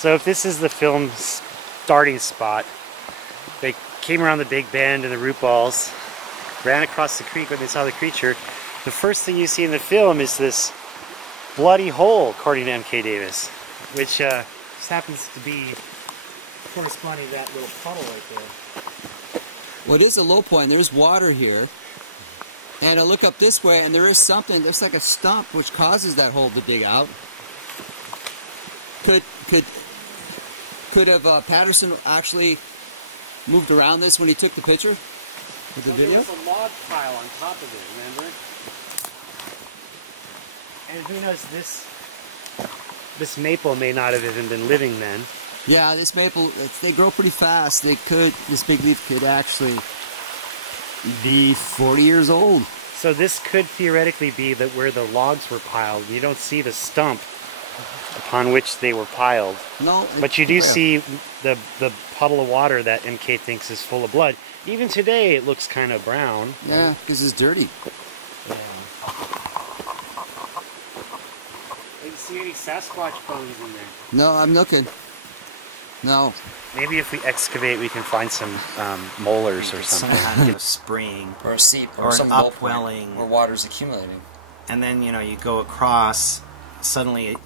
So if this is the film's starting spot, they came around the big bend and the root balls, ran across the creek when they saw the creature. The first thing you see in the film is this bloody hole, according to M.K. Davis, which just happens to be corresponding to that little puddle right there. Well, it is a low point. There's water here. And I look up this way, and there is something, there's like a stump which causes that hole to dig out. Could have Patterson actually moved around this when he took the picture with the video? There was a log pile on top of it, remember? And who knows, this maple may not have even been living then. Yeah, this maple, they grow pretty fast. This big leaf could actually be 40 years old. So this could theoretically be that where the logs were piled. You don't see the stump upon which they were piled. No. But you do see the puddle of water that MK thinks is full of blood. Even today it looks kind of brown. Yeah, because it's dirty. Yeah. Didn't see any Sasquatch bones in there. No, I'm looking. No. Maybe if we excavate we can find some molars or something. Some kind of a spring. Or a seep. Or some an upwelling. where water's accumulating. And then, you know, you go across, suddenly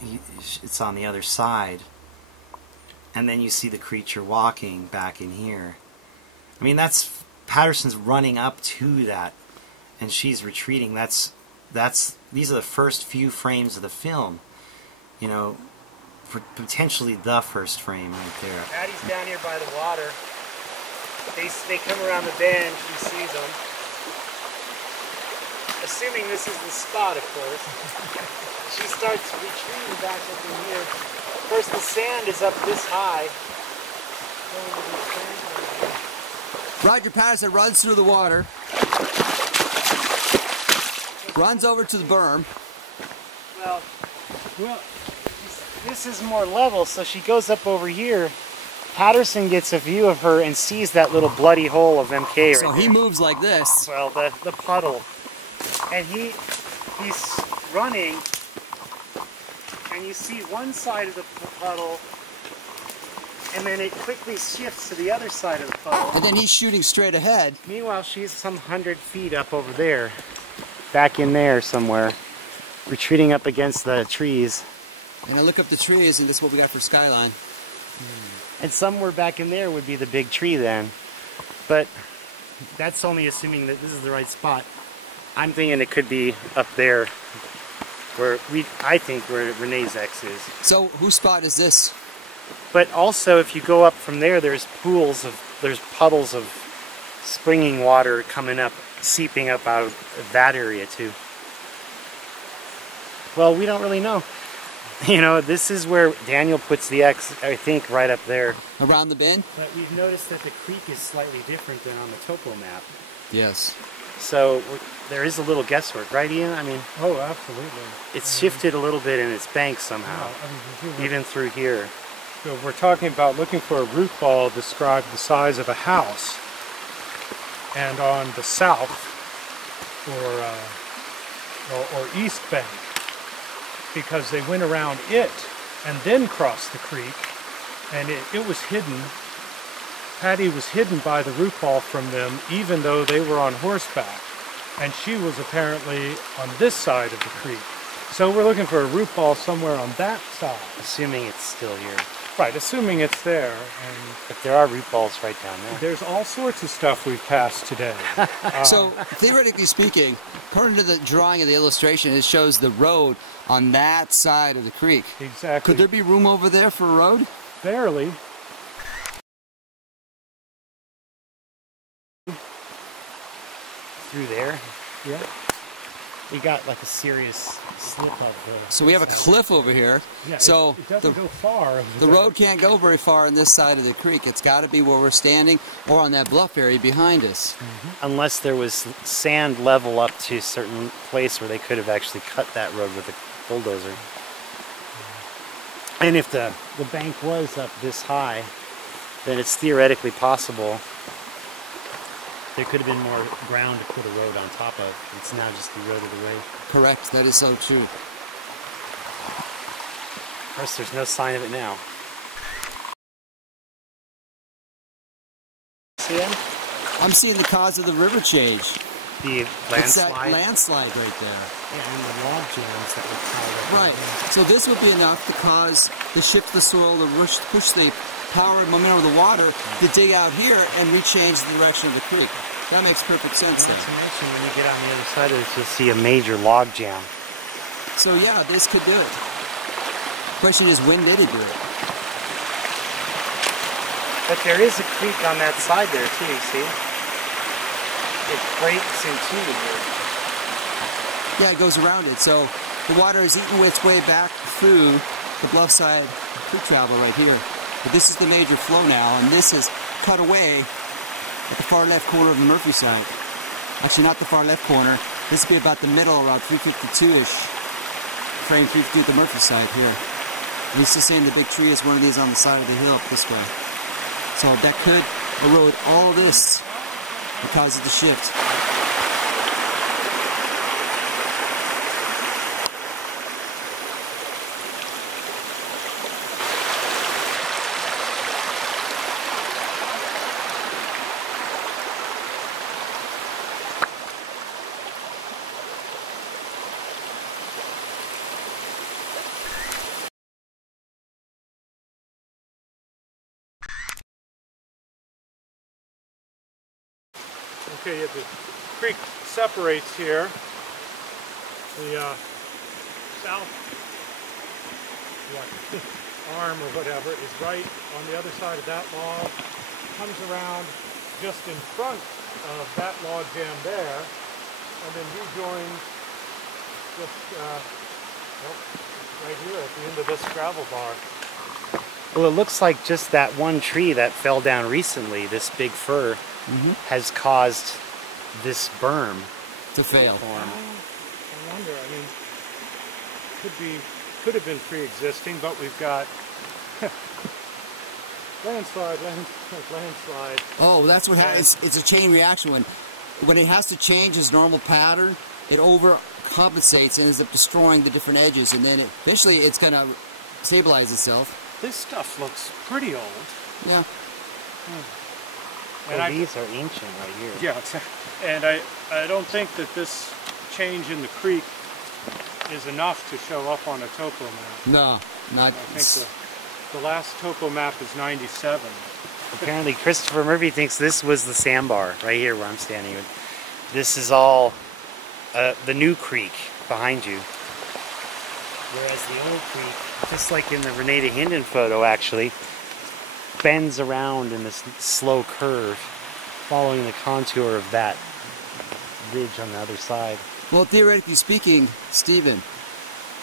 it's on the other side. And then you see the creature walking back in here. I mean, that's Patterson's running up to that, and she's retreating. These are the first few frames of the film. You know, for potentially the first frame right there. Patty's down here by the water. They come around the bend, she sees them. Assuming this is the spot, of course. She starts retreating back up in here. Of course, the sand is up this high. Roger Patterson runs through the water, runs over to the berm. Well, this is more level, so she goes up over here. Patterson gets a view of her and sees that little bloody hole of MK right So he there. moves like this. Well, the puddle. And he's running, and you see one side of the puddle, and then it quickly shifts to the other side of the puddle. And then he's shooting straight ahead. Meanwhile, she's some 100 feet up over there, back in there somewhere, retreating up against the trees. And I look up the trees, and that's what we got for skyline. And somewhere back in there would be the big tree then. But that's only assuming that this is the right spot. I'm thinking it could be up there, where I think where Renee's X is. So whose spot is this? But also, if you go up from there, there's puddles of springing water coming up, seeping up out of that area too. Well, we don't really know. You know, this is where Daniel puts the X, I think, right up there. Around the bend? But we've noticed that the creek is slightly different than on the topo map. Yes. So there is a little guesswork, right, Ian? I mean, oh, absolutely. It's shifted a little bit in its bank somehow, even through here. So we're talking about looking for a root ball described the size of a house, and on the south or east bank, because they went around it and then crossed the creek, and it was hidden. Patty was hidden by the root ball from them, even though they were on horseback, and she was apparently on this side of the creek. So we're looking for a root ball somewhere on that side. Assuming it's still here. Right, assuming it's there. But there are root balls right down there. There's all sorts of stuff we've passed today. So, theoretically speaking, according to the drawing of the illustration, it shows the road on that side of the creek. Exactly. Could there be room over there for a road? Barely. Through there? Yeah. We got like a serious slip up there. So we have a cliff over here. Yeah, so it doesn't go far. The road can't go very far on this side of the creek. It's got to be where we're standing or on that bluff area behind us. Mm-hmm. Unless there was sand level up to a certain place where they could have actually cut that road with a bulldozer. And if the bank was up this high, then it's theoretically possible there could have been more ground to put a road on top of. It's now just eroded away. Correct. That is so true. Of course, there's no sign of it now. seeing? I'm seeing the cause of the river change. The It's that landslide? landslide right there. Yeah, and the log jams that were piled up. Right. So this would be enough to cause the shift of the soil to push the power and momentum of the water to dig out here and rechange the direction of the creek. That makes perfect sense Not then. to mention, when you get on the other side of this, you'll see a major log jam. So yeah, this could do it. Question is, when did it do it? But there is a creek on that side there too, you see? It breaks in two here. Yeah, it goes around it. So the water is eating its way back through the bluff side creek travel right here. But this is the major flow now, and this is cut away at the far left corner of the Murphy site. Actually, not the far left corner. This would be about the middle, around 352-ish. Frame 352 at the Murphy site here. And he's just saying the big tree is one of these on the side of the hill up this way. So that could erode all this because of the shift. Okay, the creek separates here. The south arm or whatever is right on the other side of that log. Comes around just in front of that log jam there, and then rejoins just right here at the end of this gravel bar. Well, it looks like just that one tree that fell down recently, this big fir, has caused this berm To fail. I wonder, I mean, could have been pre-existing, but we've got landslide. Oh, that's what happens. It's a chain reaction. When it has to change its normal pattern, it overcompensates and ends up destroying the different edges, and then eventually it's going to stabilize itself. This stuff looks pretty old. Yeah. Well, these are ancient right here. Yeah, and I don't think that this change in the creek is enough to show up on a topo map. No, not. I think the last topo map is 97. Apparently Christopher Murphy thinks this was the sandbar right here where I'm standing. This is all the new creek behind you. Whereas the old creek, just like in the Renee Hinden photo actually, bends around in this slow curve following the contour of that ridge on the other side. Well, theoretically speaking, Stephen,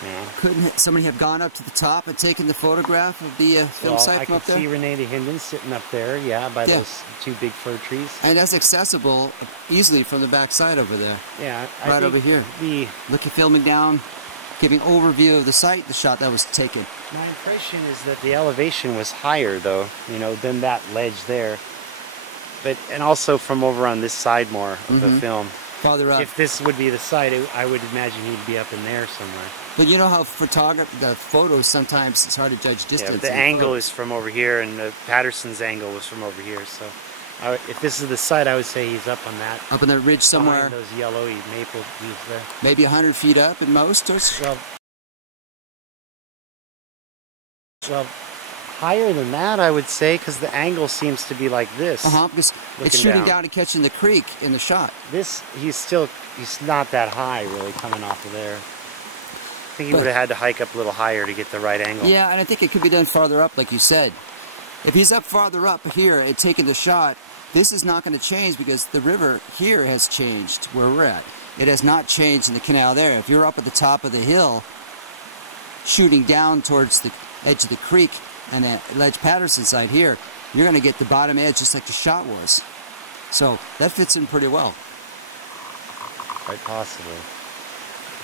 Yeah. couldn't somebody have gone up to the top and taken the photograph of the film Well, site I from could up there? see Renee Hinden sitting up there, yeah, by Yeah. those two big fir trees. And that's accessible easily from the back side over there. Yeah, Right over here. Look at filming down, giving overview of the site, the shot that was taken. My impression is that the elevation was higher, though, you know, than that ledge there. But and also from over on this side more of the film. Farther up. If this would be the site, I would imagine he'd be up in there somewhere. But you know how the photos sometimes it's hard to judge distance. Yeah, but the angle is from over here, and Patterson's angle was from over here. So, if this is the site, I would say he's up on that. Up on the ridge somewhere. Behind those yellowy maple trees there. Maybe 100 feet up at most. Or Well, higher than that, I would say, because the angle seems to be like this. because it's shooting down and catching the creek in the shot. This, he's not that high, really, coming off of there. I think he would have had to hike up a little higher to get the right angle. Yeah, and I think it could be done farther up, like you said. If he's up farther up here and taking the shot, this is not going to change because the river here has changed where we're at. It has not changed in the canal there. If you're up at the top of the hill, shooting down towards the edge of the creek and that Ledge Patterson side here, you're going to get the bottom edge just like the shot was. So that fits in pretty well. Quite possibly.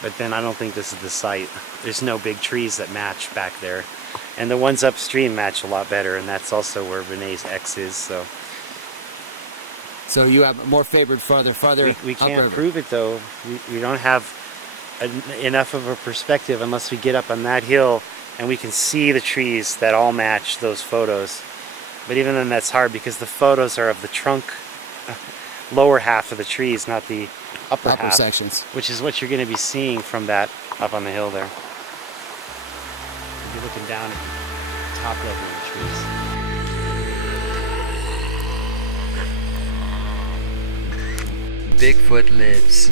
But then I don't think this is the site. There's no big trees that match back there. And the ones upstream match a lot better, and that's also where Renee's X is, so. So you have more favored farther We can't upriver. prove it, though. We don't have enough of a perspective unless we get up on that hill and we can see the trees that all match those photos. But even then that's hard because the photos are of the trunk, lower half of the trees, not the upper half, sections. which is what you're going to be seeing from that up on the hill there. You'll be looking down at the top level of the trees. Bigfoot lives.